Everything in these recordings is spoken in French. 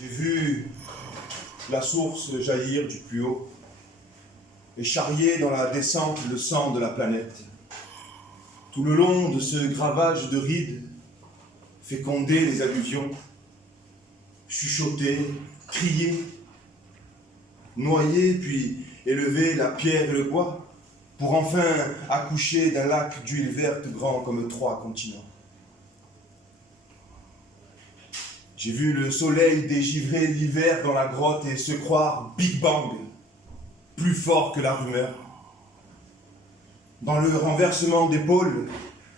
J'ai vu la source jaillir du plus haut et charrier dans la descente le sang de la planète. Tout le long de ce gravage de rides, féconder les alluvions, chuchoter, crier, noyer puis élever la pierre et le bois, pour enfin accoucher d'un lac d'huile verte grand comme 3 continents. J'ai vu le soleil dégivrer l'hiver dans la grotte et se croire Big Bang, plus fort que la rumeur. Dans le renversement d'épaules,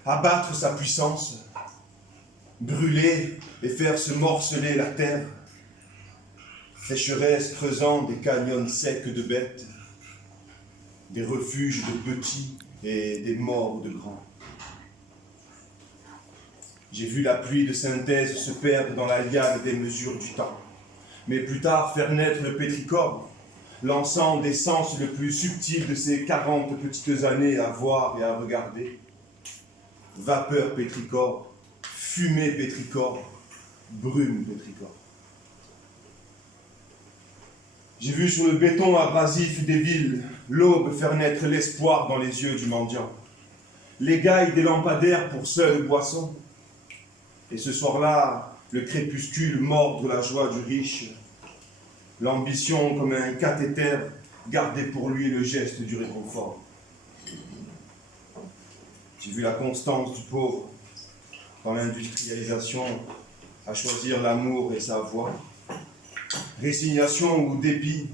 abattre sa puissance, brûler et faire se morceler la terre, sécheresse creusant des canyons secs de bêtes, des refuges de petits et des morts de grands. J'ai vu la pluie de synthèse se perdre dans la liane des mesures du temps, mais plus tard faire naître le pétrichor, lançant des sens le plus subtil de ces 40 petites années à voir et à regarder. Vapeur pétrichor, fumée pétrichor, brume pétrichor. J'ai vu sur le béton abrasif des villes l'aube faire naître l'espoir dans les yeux du mendiant, l'égaille des lampadaires pour seule boisson, et ce soir-là, le crépuscule mordre la joie du riche, l'ambition comme un cathéter garder pour lui le geste du réconfort. J'ai vu la constance du pauvre dans l'industrialisation à choisir l'amour et sa voie, résignation ou dépit,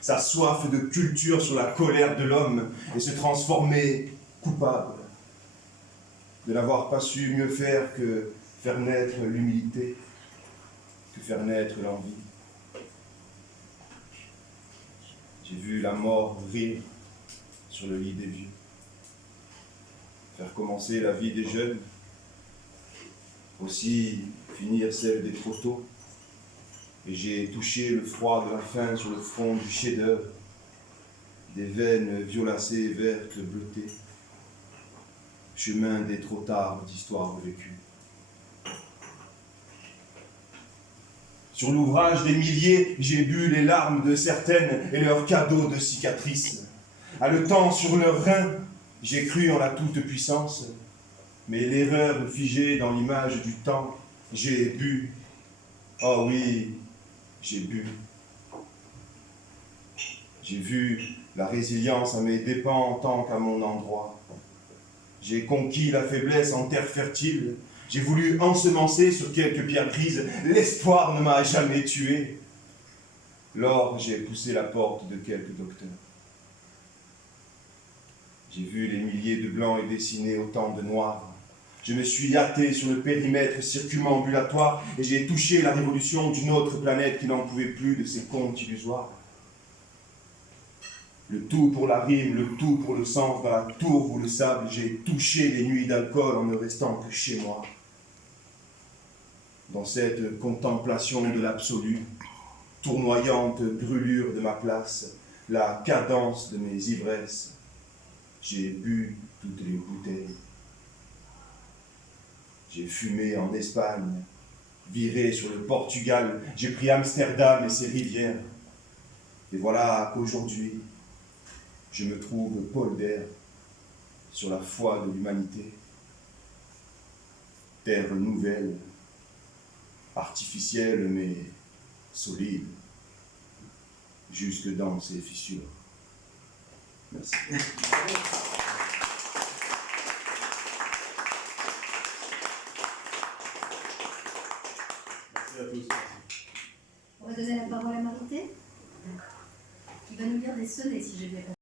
sa soif de culture sur la colère de l'homme et se transformer coupable de n'avoir pas su mieux faire que faire naître l'humilité, que faire naître l'envie. J'ai vu la mort rire sur le lit des vieux, faire commencer la vie des jeunes, aussi finir celle des trop tôt. Et j'ai touché le froid de la faim sur le front du chef-d'œuvre, des veines violacées, vertes, bleutées, chemin des trop tard d'histoires vécues. Sur l'ouvrage des milliers, j'ai bu les larmes de certaines et leurs cadeaux de cicatrices. Haletant sur leurs reins, j'ai cru en la toute-puissance, mais l'erreur figée dans l'image du temps, j'ai bu. Oh oui, j'ai bu. J'ai vu la résilience à mes dépens tant qu'à mon endroit. J'ai conquis la faiblesse en terre fertile. J'ai voulu ensemencer sur quelques pierres grises. L'espoir ne m'a jamais tué. Lors, j'ai poussé la porte de quelques docteurs. J'ai vu les milliers de blancs et dessiné autant de noirs. Je me suis hâté sur le périmètre circumambulatoire et j'ai touché la révolution d'une autre planète qui n'en pouvait plus de ses contes illusoires. Le tout pour la rime, le tout pour le sens, dans la tour ou le sable, j'ai touché les nuits d'alcool en ne restant que chez moi. Dans cette contemplation de l'absolu, tournoyante brûlure de ma place, la cadence de mes ivresses, j'ai bu toutes les bouteilles. J'ai fumé en Espagne, viré sur le Portugal, j'ai pris Amsterdam et ses rivières. Et voilà qu'aujourd'hui, je me trouve polder sur la foi de l'humanité. Terre nouvelle, artificielle mais solide, jusque dans ses fissures. Merci. Merci à tous. On va donner la parole à Marité, qui va nous lire des sonnets, si j'ai bien compris.